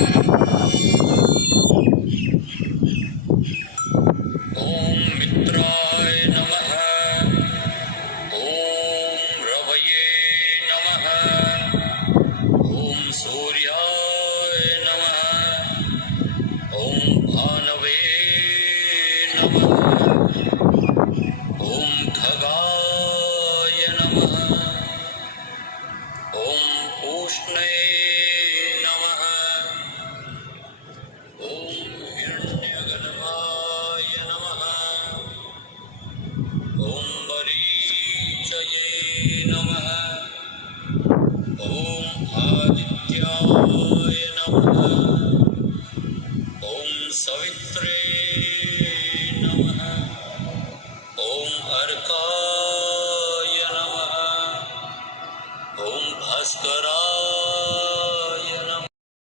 ओम मित्राय नमः। ओम रवये नमः। ओम सूर्याय नमः। ओम भानवे नमः। ओम खगाय नमः। ओम पूष्णे नमः। ओम हिरण्यगर्भाय नमः। ओम मरीचये नमः। ओम आदित्याय नमः।